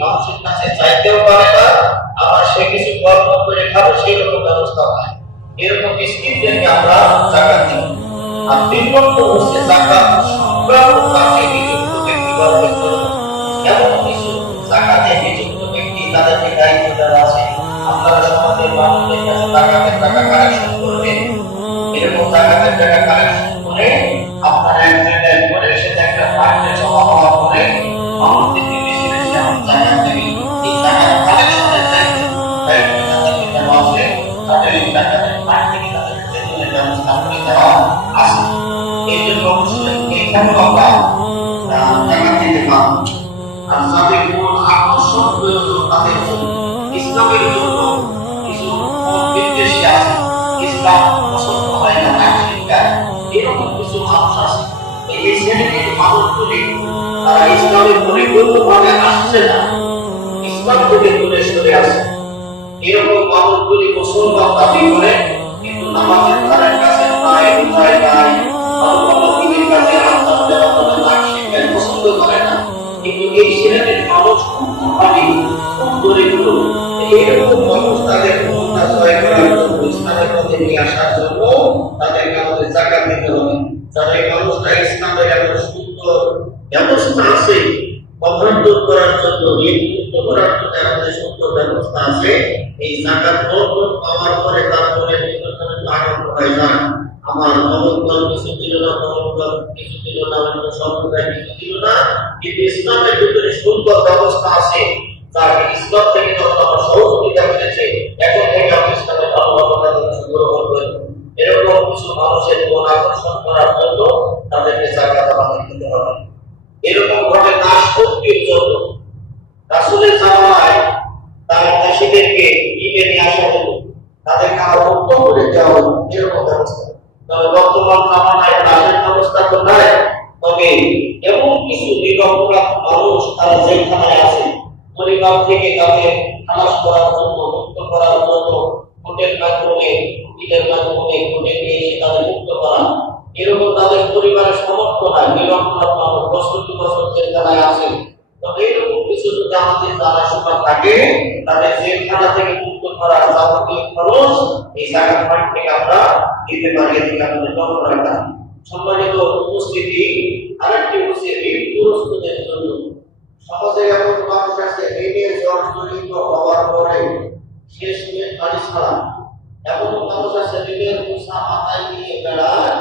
মানুষের কাছে চাইতেও পারে না, আবার সে কিছু কর্ম করে খাবে সেরকম ব্যবস্থা হয়। এরকম মিসকিনদেরকে আমরা জাকাত দিই। আর ৩ নম্বর হচ্ছে জাকাত সংক্রান্ত কাজে নিযুক্ত ব্যক্তিবর্গের জন্য। এমন কিছু জাকাতে নিযুক্ত ব্যক্তি তাদেরকে দায়িত্ব দেওয়া আছে, আপনারা সমাজের মানুষদের কাছে জাকাতের টাকা কালেকশন করবেন। এরকম জাকাতের টাকা কালেকশন করে আপনারা এক জায়গায় করে সেটা একটা ফান্ডে জমা হওয়ার পরে মানুষদেরকে বেশি বেশি আমার জাকাত দেবেন। এই জাকাত কালেকশনের দায়িত্ব তাদেরকে দেওয়া আছে, তাদের এই জাকাতের ফান্ড থেকে তাদের বেতনের ব্যবস্থা করে দেওয়া আছে। এই জন্য এইখানে আমরা জাকাত দিতে পারবো। আর যাদের মূল আকর্ষণ প্রয়োজন তাদের জন্য ইসলামের জন্য কিছু বিদ্বেষী আছে, ইসলাম পছন্দ হয় না, এরকম কিছু মানুষ আছে। এই শ্রেণীর মানুষগুলি তারা ইসলামের পরিপূর্ণভাবে আসছে না, ইসলাম থেকে দূরে সরে আসে। এরকম মানুষগুলি মুসলমান দাবি করে কিন্তু নামাজের ধারের কাছে নাই, রোজায় নাই, দিনের কাছে আত্মার দেওয়া পছন্দ করে না। কিন্তু এই শ্রেণীর মানুষ খুব দরিদ্র। এরকম মানুষ তাদের ক্ষমতা জয় করার জন্য, ইসলামের পথে নিয়ে আসার জন্য তাদেরকে আমাদের জাকাত দিতে হবে। যারা মানুষটা ইসলামের এমন সুন্দর ব্যবস্থা আছে, অভ্যন্তর করার জন্য, নির্মুক্ত করার জন্য আমাদের সুন্দর ব্যবস্থা আছে, এই জাকাত পাওয়ার পরে তারপরে আনন্দ হয় না। আমার অবদান কিছু দিল না, অবদান কিছু দিল না, অন্য সম্প্রদায় কিছু দিল না, কিন্তু ইসলামের ভিতরে সুন্দর ব্যবস্থা আছে। তার ইসলাম থেকে যখন আমরা সহযোগিতা করেছে, এখন থেকে আমরা ইসলামের ভালোবাসা গ্রহণ করি। এরকম কিছু মানুষের মন আকর্ষণ করার জন্য তাদেরকে জাকাত আমাদের দিতে হবে। এরকম ভাবে নাশকতির জন্য রাসূলের জামানায় তার দাসীদেরকে ঈদে নিয়ে আসা হতো, তাদেরকে আরো মুক্ত করে দেওয়া হতো, এরকম ব্যবস্থা। তবে বর্তমান জামানায় দাসের ব্যবস্থা তো নাই। তবে এমন কিছু নিরপরাধ মানুষ তারা জেলখানায় আছে, পরিবার থেকে তাদের খালাস করার জন্য, মুক্ত করার জন্য কোর্টের মাধ্যমে, ঈদের মাধ্যমে কোর্টে নিয়ে এসে তাদের মুক্ত করা, এরকম তাদের পরিবারের সমর্থ নাই, নিরপরাধ মানুষ বছর জেলখানায় আছে। তবে এরকম কিছু যদি আমাদের জানাশোনা থাকে, তাদের জেলখানা থেকে মুক্ত করার যাবতীয় খরচ এই জাকাত ফান্ড থেকে আমরা দিতে পারি। এদিকে আমাদের লক্ষ্য রাখা। সম্মানিত উপস্থিতি, আরেকটি হচ্ছে ঋণ গ্রস্তদের জন্য। সমাজে এমন মানুষ আছে ঋণের জর্জরিত হওয়ার পরে শেষ মেয়ে বাড়ি ছাড়া, এমন মানুষ আছে ঋণের বোঝা মাথায় নিয়ে বেড়ায়,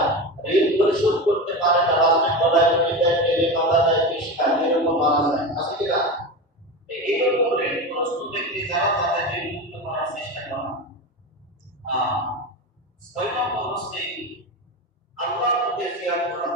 ঋণ পরিশোধ করতে পারে না, রাস্তায় গলায় চলে যায়, টেনে মাথা যায়, পিসকা, এরকম মারা যায়, আছে কিনা? এইরকম ঋণগ্রস্ত ব্যক্তি যারা তাদের ঋণ মুক্ত করার চেষ্টা করে। 6 নম্বর হচ্ছে আল্লাহর প্রতি জিয়াদ করা।